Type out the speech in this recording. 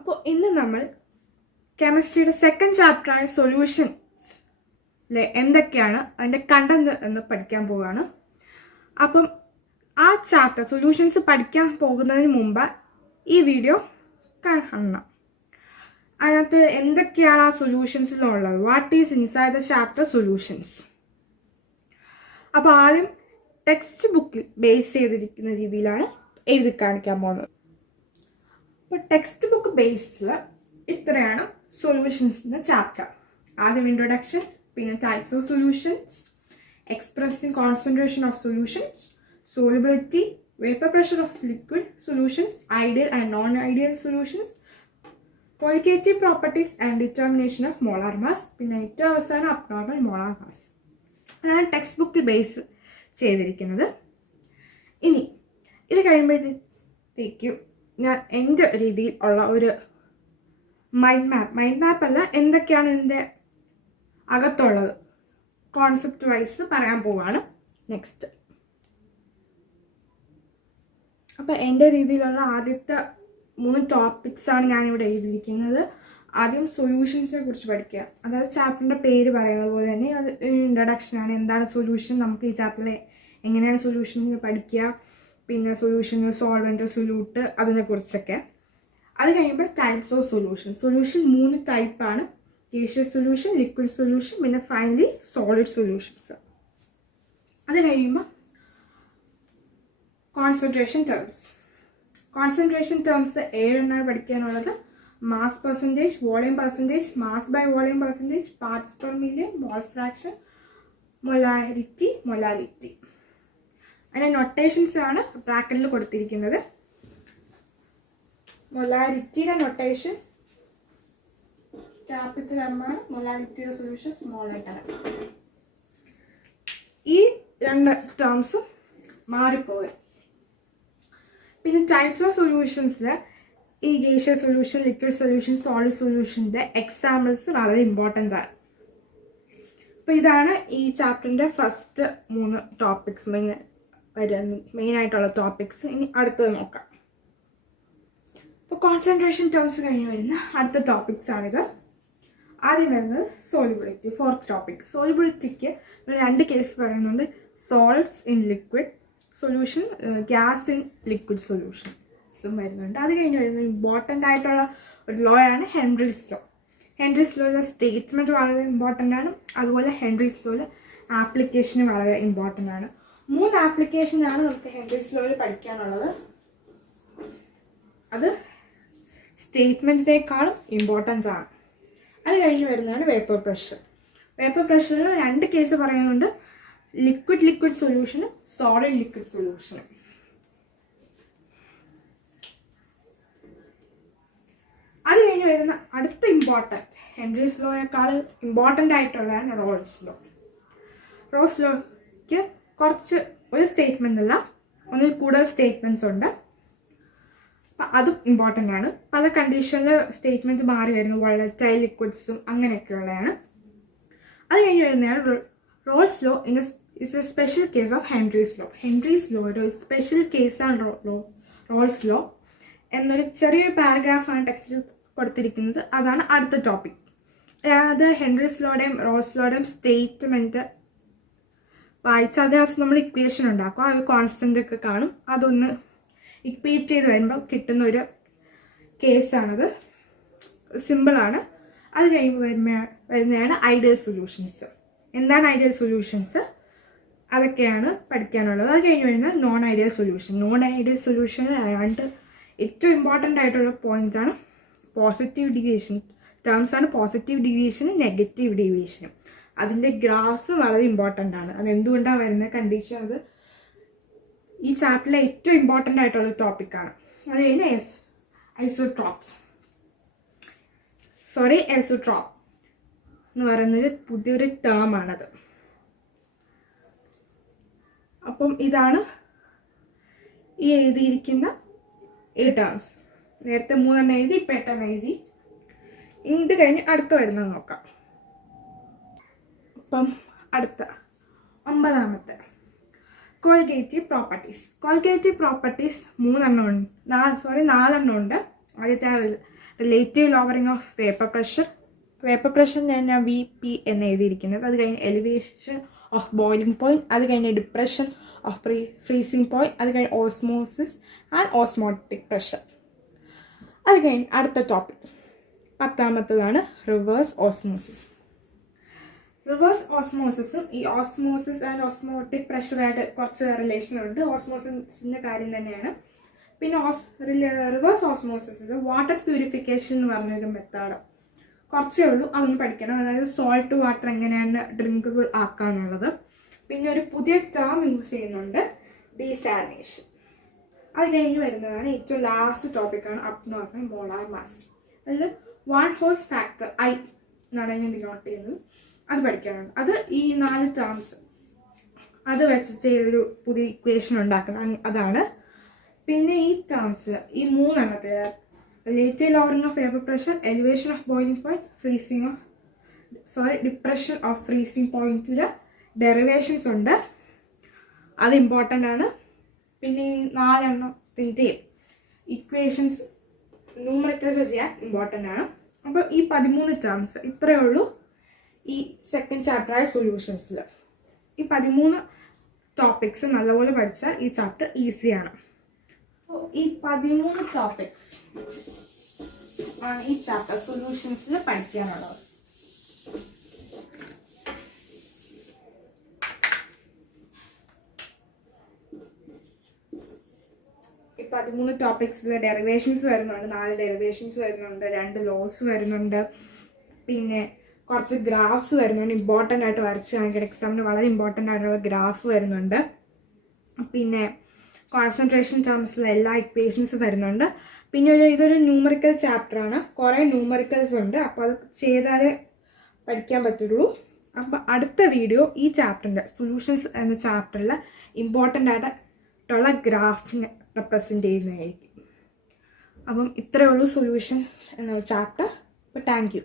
അപ്പോൾ ഇന്ന് നമ്മൾ കെമിസ്ട്രിയുടെ സെക്കൻഡ് ചാപ്റ്ററായ സൊല്യൂഷൻസ് എന്തൊക്കെയാണ് അതിൻ്റെ കണ്ടന്റ് എന്ന് പഠിക്കാൻ പോവുകയാണ്. അപ്പം ആ ചാപ്റ്റർ സൊല്യൂഷൻസ് പഠിക്കാൻ പോകുന്നതിന് മുമ്പ് ഈ വീഡിയോ കാണണം. അതിനകത്ത് എന്തൊക്കെയാണ് ആ സൊല്യൂഷൻസിലുള്ളത്, what is inside the chapter solutions. അപ്പോൾ ആദ്യം ടെക്സ്റ്റ് ബുക്കിൽ ബേസ് ചെയ്തിരിക്കുന്ന രീതിയിലാണ് എഴുതി കാണിക്കാൻ പോകുന്നത്. അപ്പോൾ ടെക്സ്റ്റ് ബുക്ക് ബേസിൽ ഇത്രയാണ് സൊല്യൂഷൻസിൻ്റെ ചാപ്റ്റർ. ആദ്യം ഇൻട്രൊഡക്ഷൻ, പിന്നെ types of solutions, expressing concentration of solutions, solubility, vapor pressure of liquid solutions, ideal and non-ideal solutions, qualitative properties and determination of molar mass, പിന്നെ ഏറ്റവും അവസാനം abnormal molar mass. അതാണ് text ബുക്കിൽ base ചെയ്തിരിക്കുന്നത്. ഇനി ഇത് കഴിയുമ്പോഴത്തേക്കും ഞാൻ എൻ്റെ രീതിയിൽ ഉള്ള ഒരു മൈൻഡ് മാപ്പ് അല്ല, എന്തൊക്കെയാണ് ഇതിൻ്റെ അകത്തുള്ളത് കോൺസെപ്റ്റ് വൈസ് പറയാൻ പോവാണ് നെക്സ്റ്റ്. അപ്പോൾ എൻ്റെ രീതിയിലുള്ള ആദ്യത്തെ 3 ടോപ്പിക്സാണ് ഞാനിവിടെ എഴുതിയിരിക്കുന്നത്. ആദ്യം സൊല്യൂഷൻസിനെ കുറിച്ച് പഠിക്കുക, അതായത് ചാപ്റ്ററിൻ്റെ പേര് പറയുന്നത് പോലെ തന്നെ അത് ഇൻട്രഡക്ഷനാണ്. എന്താണ് സൊല്യൂഷൻ, നമുക്ക് ഈ ചാപ്റ്ററിൽ എങ്ങനെയാണ് സൊല്യൂഷൻ പഠിക്കുക, പിന്നെ സൊല്യൂഷൻ, സോൾവെൻ്റ്, സൊല്യൂട്ട്, അതിനെക്കുറിച്ചൊക്കെ. അത് കഴിയുമ്പോൾ ടൈപ്സ് ഓഫ് സൊല്യൂഷൻ. സൊല്യൂഷൻ 3 ടൈപ്പാണ്: ഗേഷ്യസ് സൊല്യൂഷൻ, ലിക്വിഡ് സൊല്യൂഷൻ, പിന്നെ ഫൈനലി സോളിഡ് സൊല്യൂഷൻസ്. അത് കഴിയുമ്പോൾ കോൺസെൻട്രേഷൻ ടേംസ് 7 എണ്ണമാണ് പഠിക്കാനുള്ളത്. Mass percentage, volume percentage, mass by volume percentage, parts per million, mole fraction, molality. അതിൻ്റെ നൊട്ടേഷൻസ് ആണ് ബ്രാക്കറ്റിൽ കൊടുത്തിരിക്കുന്നത്. മൊലാലിറ്റിയുടെ നൊട്ടേഷൻ ക്യാപിറ്റൽ എം ആണ്, മൊലാലിറ്റിയുടെ സൊല്യൂഷൻ സ്മോൾ ആയിട്ടാണ്. ഈ 2 ടേംസും മാറിപ്പോകും. പിന്നെ ടൈപ്സ് ഓഫ് സൊല്യൂഷൻസിൽ ഈ gaseous solution, liquid solution, solid സൊല്യൂഷൻ്റെ എക്സാമ്പിൾസ് വളരെ ഇമ്പോർട്ടൻ്റ് ആണ്. അപ്പോൾ ഇതാണ് ഈ ചാപ്റ്ററിൻ്റെ ഫസ്റ്റ് 3 ടോപ്പിക്സ്, മെയിനായിട്ടുള്ള ടോപ്പിക്സ്. ഇനി അടുത്തത് നോക്കാം. അപ്പോൾ കോൺസെൻട്രേഷൻ ടേംസ് കഴിഞ്ഞ് വരുന്ന അടുത്ത ടോപ്പിക്സ് ആണിത്. ആദ്യം വരുന്നത് സോളിബിലിറ്റി, 4th ടോപ്പിക്. സോളിബിലിറ്റിക്ക് 2 കേസ് പറയുന്നുണ്ട്: solids in liquid solution, gas in liquid സൊല്യൂഷൻസും വരുന്നുണ്ട്. അത് കഴിഞ്ഞ് വരുന്നത് ഇമ്പോർട്ടൻ്റ് ആയിട്ടുള്ള ഒരു ലോ ആണ് ഹെൻറീസ് ലോ. ഹെൻറീസ് ലോയിലെ സ്റ്റേറ്റ്മെൻറ്റ് വളരെ ഇമ്പോർട്ടൻ്റ് ആണ്. അതുപോലെ ഹെൻറീസ് ലോയിൽ ആപ്ലിക്കേഷന് വളരെ ഇമ്പോർട്ടൻ്റ് ആണ്. 3 ആപ്ലിക്കേഷനാണ് നമുക്ക് ഹെൻറീസ് ലോയിൽ പഠിക്കാനുള്ളത്. അത് സ്റ്റേറ്റ്മെൻറ്റിനേക്കാളും ഇമ്പോർട്ടൻ്റ് ആണ്. അത് കഴിഞ്ഞ് വരുന്നതാണ് വേപ്പർ പ്രഷർ. വേപ്പർ പ്രഷറിൽ 2 കേസ് പറയുന്നുണ്ട്: ലിക്വിഡ് സൊല്യൂഷനും സോളിഡ് ലിക്വിഡ് സൊല്യൂഷനും. അത് കഴിഞ്ഞ് വരുന്ന അടുത്ത ഇമ്പോർട്ടൻറ്റ്, ഹെൻറീസ് ലോയേക്കാൾ ഇമ്പോർട്ടൻ്റ് ആയിട്ടുള്ളതാണ് റോൾസ് ലോ. റോൾസ് ലോയ്ക്ക് ഒരു സ്റ്റേറ്റ്മെൻ്റ് അല്ല, ഒന്നിൽ കൂടുതൽ സ്റ്റേറ്റ്മെൻറ്റ്സ് ഉണ്ട്. അപ്പം അതും ഇമ്പോർട്ടൻ്റ് ആണ്. പല കണ്ടീഷനിൽ സ്റ്റേറ്റ്മെൻറ്റ് മാറി വരുന്നു, വോളറ്റൈൽ ലിക്വിഡ്സും അങ്ങനെയൊക്കെയുള്ളതാണ്. അത് കഴിഞ്ഞ് വരുന്നതാണ് Raoult's law is a special case of Henry's law. Henry's law ഒരു സ്പെഷ്യൽ കേസാണ് റോൾസ് ലോ എന്നൊരു ചെറിയൊരു പാരഗ്രാഫാണ് ടെക്സ്റ്റിൽ കൊടുത്തിരിക്കുന്നത്. അതാണ് അടുത്ത ടോപ്പിക്. അത് ഹെൻറീസ് ലോയുടെയും റോൾസ് ലോയുടെയും സ്റ്റേറ്റ്മെൻറ്റ് വായിച്ച് അതിനകത്ത് നമ്മൾ ഇക്വേഷൻ ഉണ്ടാക്കും. ആ ഒരു കോൺസ്റ്റൻ്റ് ഒക്കെ കാണും. അതൊന്ന് ഇക്വേറ്റ് ചെയ്ത് വരുമ്പോൾ കിട്ടുന്ന ഒരു കേസാണത്. സിമ്പിളാണ്. അത് കഴിയുമ്പോൾ വരുന്നതാണ് ഐഡിയൽ സൊല്യൂഷൻസ്. എന്താണ് ഐഡിയൽ സൊല്യൂഷൻസ്, അതൊക്കെയാണ് പഠിക്കാനുള്ളത്. അത് കഴിഞ്ഞ് വരുന്നത് non ideal solution. Non ideal സൊല്യൂഷനിൽ ഏറ്റവും ഇമ്പോർട്ടൻ്റ് ആയിട്ടുള്ള പോയിന്റാണ് പോസിറ്റീവ് ഡീവിയേഷൻ. ടേംസ് ആണ് പോസിറ്റീവ് ഡീവിയേഷനും നെഗറ്റീവ് ഡീവിയേഷനും. അതിൻ്റെ ഗ്രാഫ്സ് വളരെ ഇമ്പോർട്ടൻ്റ് ആണ്. അതെന്തുകൊണ്ടാണ് വരുന്ന കണ്ടീഷൻ, അത് ഈ ചാപ്റ്ററിലെ ഏറ്റവും ഇമ്പോർട്ടൻ്റ് ആയിട്ടുള്ള ടോപ്പിക്കാണ്. അത് കഴിഞ്ഞ് ഐസോട്രോപ്പ് എന്ന് പറയുന്നത് പുതിയൊരു ടേം ആണത്. അപ്പം ഇതാണ് ഈ എഴുതിയിരിക്കുന്ന 8 ടേംസ്. നേരത്തെ 3 എഴുതി, ഇപ്പം 8 എഴുതി. ഇത് കഴിഞ്ഞ് അടുത്ത വരുന്നത് നോക്കാം. അപ്പം അടുത്ത 9ാമത്തെ കോൾഗേറ്റീവ് പ്രോപ്പർട്ടീസ്. കോൾഗേറ്റീവ് പ്രോപ്പർട്ടീസ് 4 എണ്ണം ഉണ്ട്. ആദ്യത്തെ relative lowering of vapour pressure. Vapour pressure ഞാൻ VP എന്ന് എഴുതിയിരിക്കുന്നത്. അത് കഴിഞ്ഞ് എലിവേഷൻ ഓഫ് ബോയിലിംഗ് പോയിന്റ്. അത് കഴിഞ്ഞ് ഡിപ്രഷൻ ഓഫ് ഫ്രീസിങ് പോയിന്റ്. അത് കഴിഞ്ഞ് ഓസ്മോസിസ് ആൻഡ് ഓസ്മോട്ടിക് പ്രഷർ. അത് കഴിഞ്ഞ് അടുത്ത ടോപ്പിക് 10ാമത്തേതാണ് റിവേഴ്സ് ഓസ്മോസിസ്. റിവേഴ്സ് ഓസ്മോസിസും ഈ ഓസ്മോസിസ് ആൻഡ് ഓസ്മോട്ടിക് പ്രഷറായിട്ട് കുറച്ച് റിലേഷൻ ഉണ്ട്. ഓസ്മോസിസിൻ്റെ കാര്യം തന്നെയാണ്. പിന്നെ റിവേഴ്സ് ഓസ്മോസിസിൽ വാട്ടർ പ്യൂരിഫിക്കേഷൻ എന്ന് പറഞ്ഞൊരു മെത്തേഡ് കുറച്ചേ ഉള്ളൂ, അതൊന്ന് പഠിക്കണം. അതായത് സോൾട്ട് വാട്ടർ എങ്ങനെയാണ് ഡ്രിങ്കബിൾ ആക്കാന്നുള്ളത്. പിന്നെ ഒരു പുതിയ ടേം യൂസ് ചെയ്യുന്നുണ്ട്, ഡീസാലിനേഷൻ. അത് കഴിഞ്ഞ് വരുന്നതാണ് ഏറ്റവും ലാസ്റ്റ് ടോപ്പിക്കാണ് അബ്നോർമൽ മോളാർ മാസ്. അതിൽ 1 ഹോഴ്സ് ഫാക്ടർ I എന്നാണ് ഞാൻ ഡിനോട്ട് ചെയ്യുന്നത്. അത് പഠിക്കാനുണ്ട്. അത് ഈ 4 ടേംസ് അത് വെച്ച് ചെയ്തൊരു പുതിയ ഇക്വേഷൻ ഉണ്ടാക്കുന്നത് അതാണ്. പിന്നെ ഈ ടേംസ് ഈ 3 എണ്ണത്തിൽ relative lowering of vapour pressure, elevation of boiling point, depression of freezing പോയിന്റിൽ ഡെറിവേഷൻസ് ഉണ്ട്, അത് ഇമ്പോർട്ടൻ്റ് ആണ്. പിന്നെ ഈ 4 എണ്ണത്തിൻ്റെയും ഇക്വേഷൻസ് ന്യൂമറിക്കൽസ് ചെയ്യാൻ ഇമ്പോർട്ടൻ്റ് ആണ്. അപ്പോൾ ഈ 13 ടേംസ് ഇത്രയേ ഉള്ളൂ ഈ സെക്കൻഡ് ചാപ്റ്ററായ സൊല്യൂഷൻസിൽ. ഈ 13 ടോപ്പിക്സ് നല്ലപോലെ പഠിച്ചാൽ ഈ ചാപ്റ്റർ ഈസിയാണ്. അപ്പോൾ ഈ 13 ടോപ്പിക്സ് ആണ് ഈ ചാപ്റ്റർ സൊല്യൂഷൻസിൽ പഠിക്കാനുള്ളത്. ഈ 13 ടോപ്പിക്സിൽ ഡെറിവേഷൻസ് വരുന്നുണ്ട്, 4 ഡെറിവേഷൻസ് വരുന്നുണ്ട്, 2 ലോസ് വരുന്നുണ്ട്, പിന്നെ കുറച്ച് ഗ്രാഫ്സ് വരുന്നുണ്ട്. ഇമ്പോർട്ടൻ്റ് ആയിട്ട് വരച്ച് കാണിക്കാൻ എക്സാമിന് വളരെ ഇമ്പോർട്ടൻ്റ് ആയിട്ടുള്ള ഗ്രാഫ് വരുന്നുണ്ട്. പിന്നെ കോൺസെൻട്രേഷൻ ടേംസിൽ എല്ലാ ഇക്വേഷൻസ് വരുന്നുണ്ട്. പിന്നെ ഇതൊരു ന്യൂമറിക്കൽ ചാപ്റ്ററാണ്, കുറേ ന്യൂമറിക്കൽസ് ഉണ്ട്. അപ്പോൾ അത് ചെയ്താലേ പഠിക്കാൻ പറ്റുള്ളൂ. അപ്പോൾ അടുത്ത വീഡിയോ ഈ ചാപ്റ്ററിൻ്റെ സൊല്യൂഷൻസ് എന്ന ചാപ്റ്ററിൽ ഇമ്പോർട്ടൻ്റ് ആയിട്ടുള്ള ഗ്രാഫിനെ റെപ്രസെൻ്റ് ചെയ്യുന്നതായിരിക്കും. അപ്പം ഇത്രയേ ഉള്ളൂ സൊല്യൂഷൻസ് എന്ന ചാപ്റ്റർ. അപ്പോൾ താങ്ക് യു.